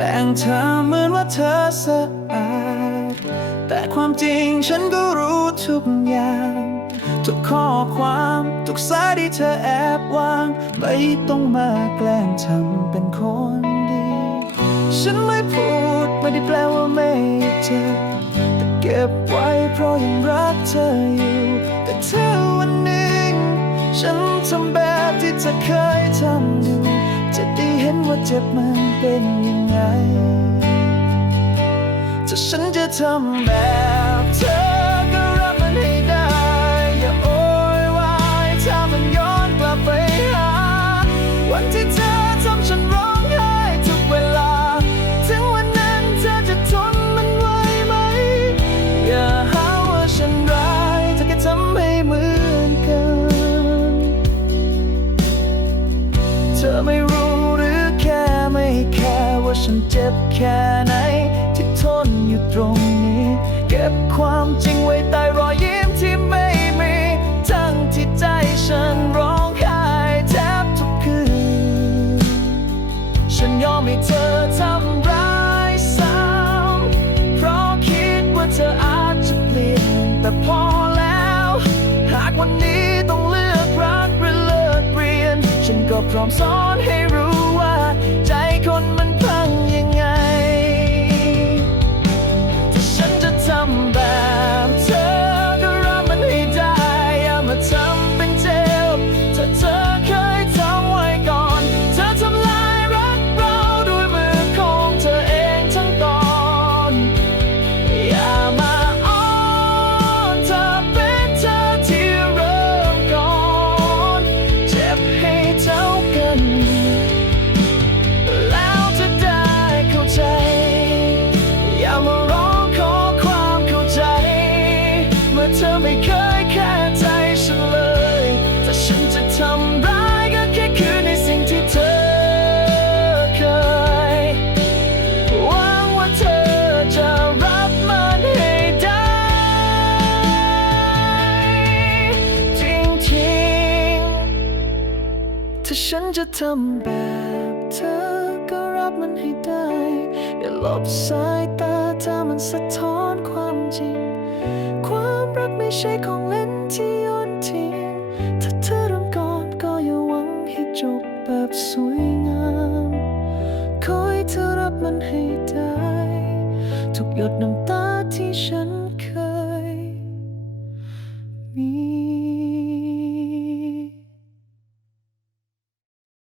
แกล้งเธอเหมือนว่าเธอสะอาด แต่ความจริงฉันก็รู้ทุกอย่าง ทุกข้อความทุกสายที่เธอแอบวาง ไม่ต้องมาแกล้งทำเป็นคนดี ฉันไม่พูดไม่ได้แปลว่าไม่เจ็บแต่เก็บไว้เพราะยังรักเธออยู่ แต่เธอวันหนึ่งฉันทำแบบที่เธอเคยทำอยู่ จะได้เห็นว่าเจ็บมันเป็นยังไงถ้าฉันจะทำแบบ ธอไม่รู้หรือแค่ไม่แค่ว่าฉันเจ็บแค่ไหน ที่ทนอยู่ตรงนี้ เก็บความจริงไว้ใต้รอยยิ้มที่ไม่มี ทั้งที่ใจฉันร้องไห้แทบทุกคืน ฉันยอมให้เธอทำ พร้อมสอนให้ ฉันจะทำแบบเธอก็รับมันให้ได้ อย่าหลบสายตาถ้ามันสะท้อนความจริง ความรักไม่ใช่ของเล่นที่โยนทิ้งถ้าเธอเริ่มก่อนก็อย่าหวังให้จบแบบสวยงามขอให้เธอรับมันให้ได้ ทุกหยดน้ำตาที่ฉัน